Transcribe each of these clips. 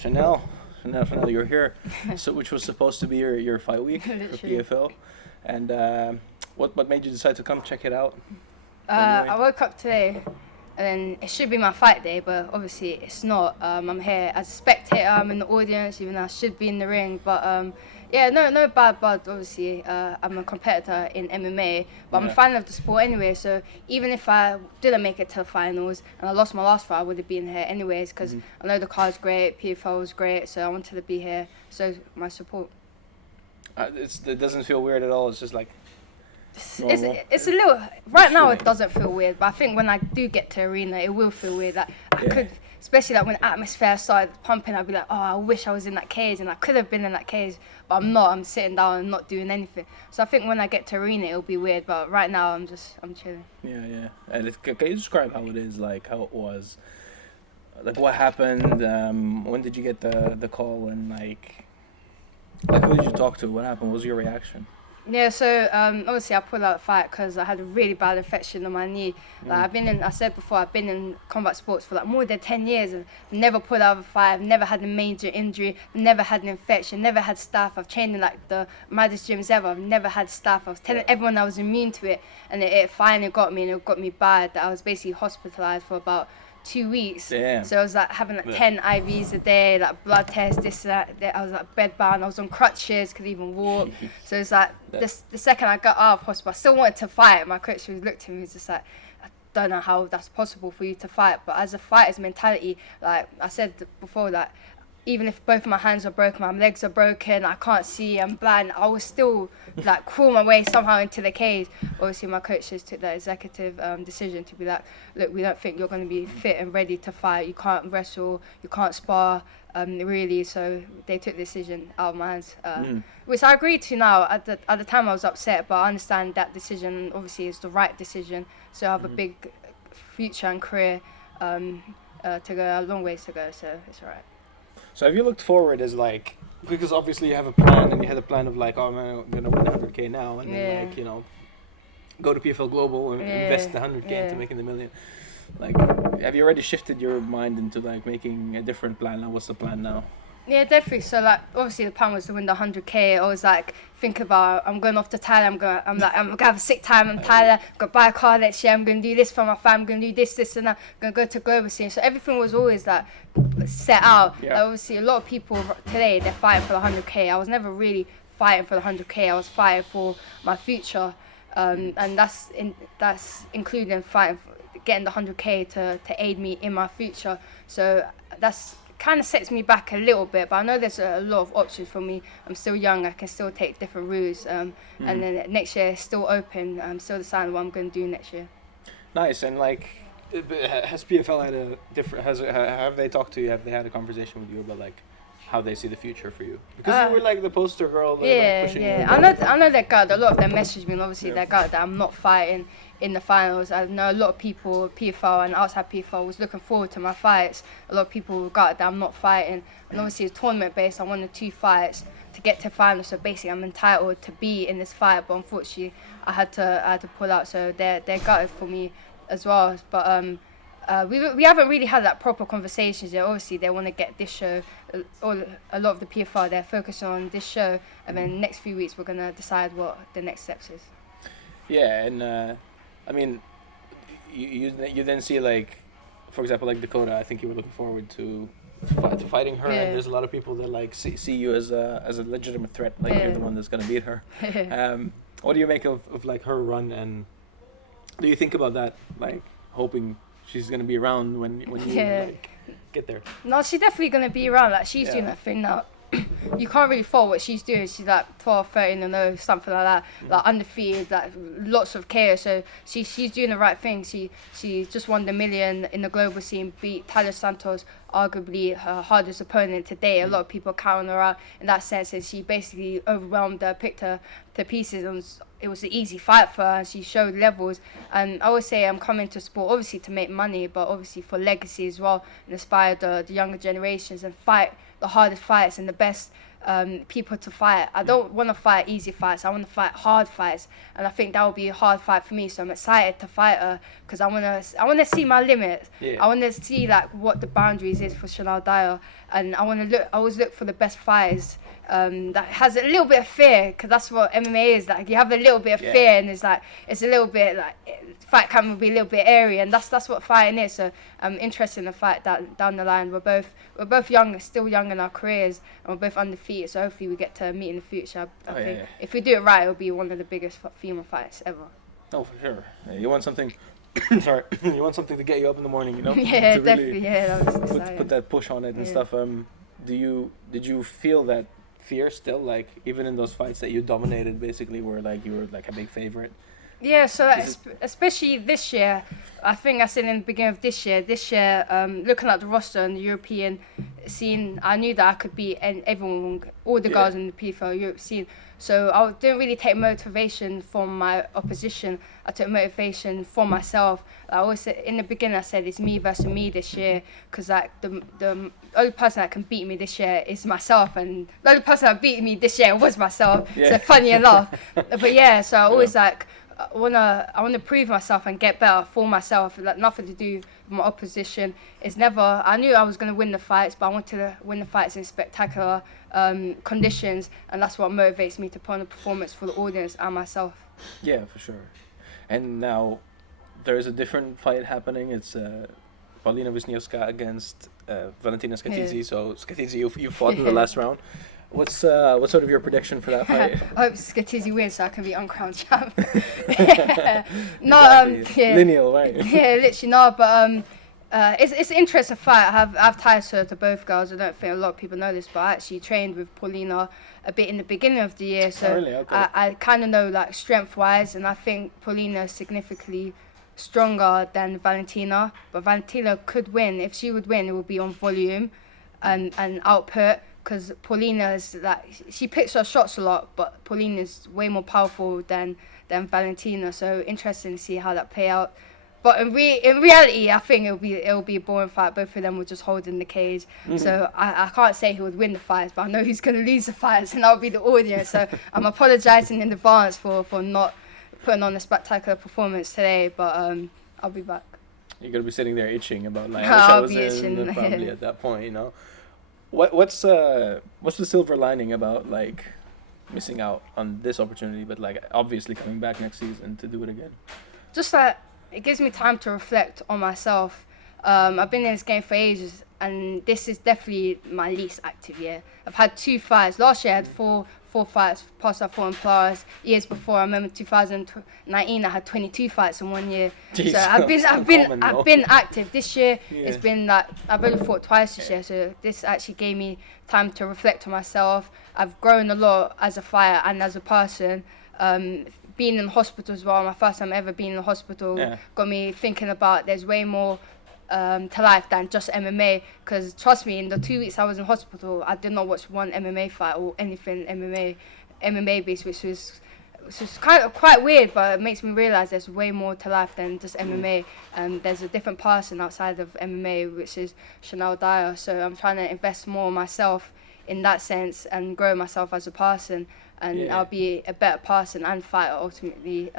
Shanelle, you're here. So, which was supposed to be your fight week for PFL, and what made you decide to come check it out? I woke up today, and it should be my fight day, but obviously it's not. I'm here as a spectator. I'm in the audience, even though I should be in the ring. But no bad blood. Obviously, I'm a competitor in MMA, but I'm a fan of the sport anyway. So even if I didn't make it to the finals and I lost my last fight, I would have been here anyways because I know the card's great, PFL was great, so I wanted to be here. So my support. It doesn't feel weird at all. It's just like. It's a little right now. It doesn't feel weird, but I think when I do get to arena, it will feel weird. Like I could, especially like when the atmosphere started pumping, I'd be like, oh, I wish I was in that cage, and I could have been in that cage, but I'm not. I'm sitting down and not doing anything. So I think when I get to arena, it'll be weird. But right now, I'm chilling. Yeah. And can you describe how it is, like how it was, like what happened? When did you get the call, and like who did you talk to? What happened? What was your reaction? Yeah, so obviously I pulled out the fight because I had a really bad infection on my knee. Like I said before, I've been in combat sports for like more than 10 years and never pulled out of a fight. I've never had a major injury, never had an infection, never had staph. I've trained in like the maddest gyms ever. I've never had staph. I was telling everyone I was immune to it, and it finally got me, and it got me bad. That I was basically hospitalized for about 2 weeks. Damn. So I was like having like 10 IVs a day, like blood tests, this, that. I was like bedbound. I was on crutches, couldn't even walk. So it's like the second I got out of hospital, I still wanted to fight. My coach looked at me, he was just like, I don't know how that's possible for you to fight. But as a fighter's mentality, like I said before, that even if both of my hands are broken, my legs are broken, I can't see, I'm blind, I was still like crawl my way somehow into the cage. Obviously my coaches took that executive decision to be like, look, we don't think you're going to be fit and ready to fight, you can't wrestle, you can't spar, really. So they took the decision out of my hands, which I agree to now. At the time I was upset, but I understand that decision obviously is the right decision. So I have a big future and career to go, a long ways to go, so it's alright. So have you looked forward as like, because obviously you have a plan, and you had a plan of like, oh man, I'm gonna win 100K now, and then like, you know, go to PFL Global and invest the 100K into making the million. Like, have you already shifted your mind into like making a different plan? Now, what's the plan now? Yeah, definitely. So like, obviously the plan was to win the 100K. I was like, think about, I'm going off to Thailand. I'm gonna have a sick time in Thailand. I'm gonna buy a car next year. I'm gonna do this for my family. I'm gonna do this and that. I'm gonna go to global scene. So everything was always like set out. Yeah. Like, obviously a lot of people today, they're fighting for the 100K. I was never really fighting for the 100K. I was fighting for my future, and that's including fighting for getting the 100K to aid me in my future. So that's kind of sets me back a little bit, but I know there's a lot of options for me. I'm still young, I can still take different routes, and then next year is still open. I'm still deciding what I'm going to do next year. Nice. And like, has PFL had a different, have they talked to you, have they had a conversation with you about like how they see the future for you? Because you were like the poster girl, like pushing you. I know that God, a lot of them messaged me, and obviously that God that I'm not fighting in the finals. I know a lot of people, PFL and outside PFL, was looking forward to my fights. A lot of people regard that I'm not fighting, and obviously it's tournament based. I won the 2 fights to get to finals, so basically I'm entitled to be in this fight. But unfortunately, I had to pull out. So they're gutted for me as well. But we haven't really had that proper conversations yet. Obviously, they want to get this show. A lot of the PFL, they're focusing on this show, and then next few weeks we're gonna decide what the next steps is. Yeah, and I mean, you then see like, for example, like Dakota. I think you were looking forward to fighting her, and there's a lot of people that like see you as a legitimate threat. Like you're the one that's gonna beat her. What do you make of like her run, and do you think about that, like hoping she's gonna be around when you like get there? No, she's definitely gonna be around. Like she's doing that thing now. You can't really fault what she's doing. She's like 12, 13-0, something like that. Like undefeated, like lots of chaos. So she's doing the right thing. She just won the million in the global scene, beat Talia Santos, arguably her hardest opponent today. A lot of people counting her out in that sense, and she basically overwhelmed her, picked her to pieces, and it was an easy fight for her, and she showed levels. And I always say I'm coming to sport obviously to make money, but obviously for legacy as well, and inspire the younger generations and fight the hardest fights and the best people to fight. I don't want to fight easy fights. I want to fight hard fights, and I think that will be a hard fight for me. So I'm excited to fight her because I want to see my limits. Yeah. I want to see like what the boundaries is for Shanelle Dyer, and I want to always look for the best fighters that has a little bit of fear, because that's what MMA is like. You have a little bit of fear, and it's a little bit like fight can be a little bit airy, and that's what fighting is. So I'm interested in the fight down the line. We're both young, still young in our careers, and we're both undefeated. So hopefully we get to meet in the future. I think if we do it right, it'll be one of the biggest female fights ever. Oh, for sure. Yeah, you want something. Sorry, you want something to get you up in the morning, you know? Yeah, to definitely. That was put that push on it and stuff. Did you feel that fear still, like even in those fights that you dominated, basically, where like you were like a big favorite? Yeah, so especially this year, I think I said in the beginning of this year, looking at the roster and the European scene, I knew that I could beat everyone, all the guys in the PFL Europe scene. So I didn't really take motivation from my opposition. I took motivation for myself. I always said, in the beginning, I said it's me versus me this year, because like the only person that can beat me this year is myself, and the only person that beat me this year was myself. So funny enough, but yeah, so I always like. I wanna prove myself and get better for myself. Like nothing to do with my opposition. I knew I was gonna win the fights, but I wanted to win the fights in spectacular conditions, and that's what motivates me to put on a performance for the audience and myself. Yeah, for sure. And now there's a different fight happening. It's Paulina Wisniewska against Valentina Scatizzi. Yeah. So Scatizzi, you fought in the last round. What's sort of your prediction for that fight? I hope Scatizzi wins so I can be uncrowned champ. Lineal, right? Yeah, literally no, but it's an interesting fight. I've ties to both girls. I don't think a lot of people know this, but I actually trained with Paulina a bit in the beginning of the year, so really? Okay. I kind of know like strength wise, and I think Paulina is significantly stronger than Valentina. But Valentina could win. If she would win, it would be on volume and output. Because Paulina's like, she picks her shots a lot, but Paulina's way more powerful than Valentina. So interesting to see how that play out. But in reality, I think it'll be a boring fight. Both of them will just hold in the cage. Mm-hmm. So I can't say who would win the fights, but I know who's gonna lose the fights, and that'll be the audience. So I'm apologising in advance for not putting on a spectacular performance today. But I'll be back. You're gonna be sitting there itching about like I was in probably at that point, you know. What's the silver lining about like missing out on this opportunity, but like obviously coming back next season to do it again? Just that it gives me time to reflect on myself. I've been in this game for ages, and this is definitely my least active year. I've had 2 fights. Last year I had four fights, plus I fought in Paris. Years before, I remember 2019, I had 22 fights in 1 year. Jeez, so I've been active. This year, it's been like I've only fought twice this year, so this actually gave me time to reflect on myself. I've grown a lot as a fighter and as a person. Being in the hospital as well, my first time ever being in the hospital, got me thinking about there's way more to life than just MMA, because trust me, in the 2 weeks I was in hospital, I did not watch one MMA fight or anything MMA based, which was quite weird, but it makes me realize there's way more to life than just MMA. There's a different person outside of MMA, which is Shanelle Dyer. So I'm trying to invest more in myself in that sense and grow myself as a person, and I'll be a better person and fighter ultimately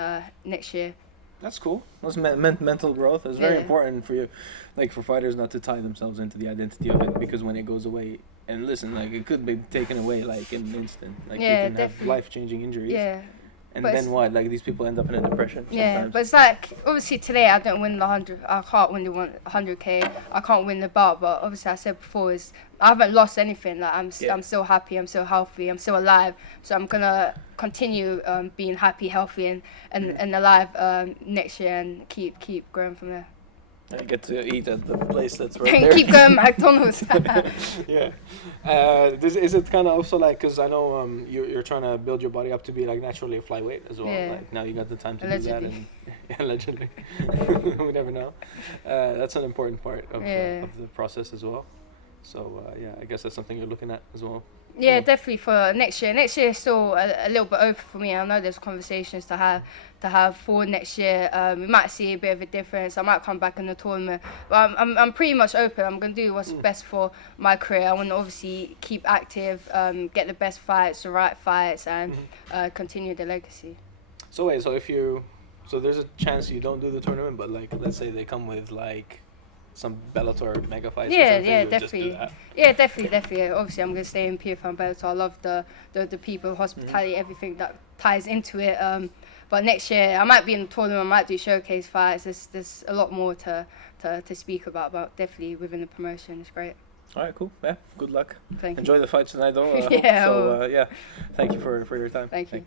next year. That's cool. That's mental growth. It's very important for you, like for fighters, not to tie themselves into the identity of it, because when it goes away, and listen, like it could be taken away like in an instant. Like they can have life-changing injuries. Yeah. And but then what? Like these people end up in a depression. Yeah, sometimes. But it's like obviously today I don't win the 100. I can't win the 100K. I can't win the bout. But obviously I said before is I haven't lost anything. Like I'm still happy. I'm still healthy. I'm still alive. So I'm gonna continue being happy, healthy, and alive next year, and keep growing from there. I get to eat at the place that's right there. Keep going McDonald's. Yeah. Is it kind of also like, because I know you're trying to build your body up to be like naturally a flyweight as well. Yeah. Like now you got the time to do that. And, allegedly. We never know. That's an important part of the process as well. So yeah, I guess that's something you're looking at as well. Yeah, definitely for next year. Next year is still a little bit open for me. I know there's conversations to have for next year. We might see a bit of a difference. I might come back in the tournament, but I'm pretty much open. I'm gonna do what's best for my career. I want to obviously keep active, get the best fights, the right fights, and continue the legacy. So wait, so there's a chance you don't do the tournament, but like let's say they come with like some Bellator mega fights. Yeah, or yeah, definitely. Yeah, definitely. Obviously, I'm gonna stay in PFL and Bellator. I love the people, hospitality, everything that ties into it. But next year, I might be in the tournament. I might do showcase fights. There's a lot more to speak about. But definitely within the promotion, it's great. All right, cool. Yeah, good luck. Thank you. Enjoy the fights tonight, though. Yeah. So yeah, thank you for your time. Thank you.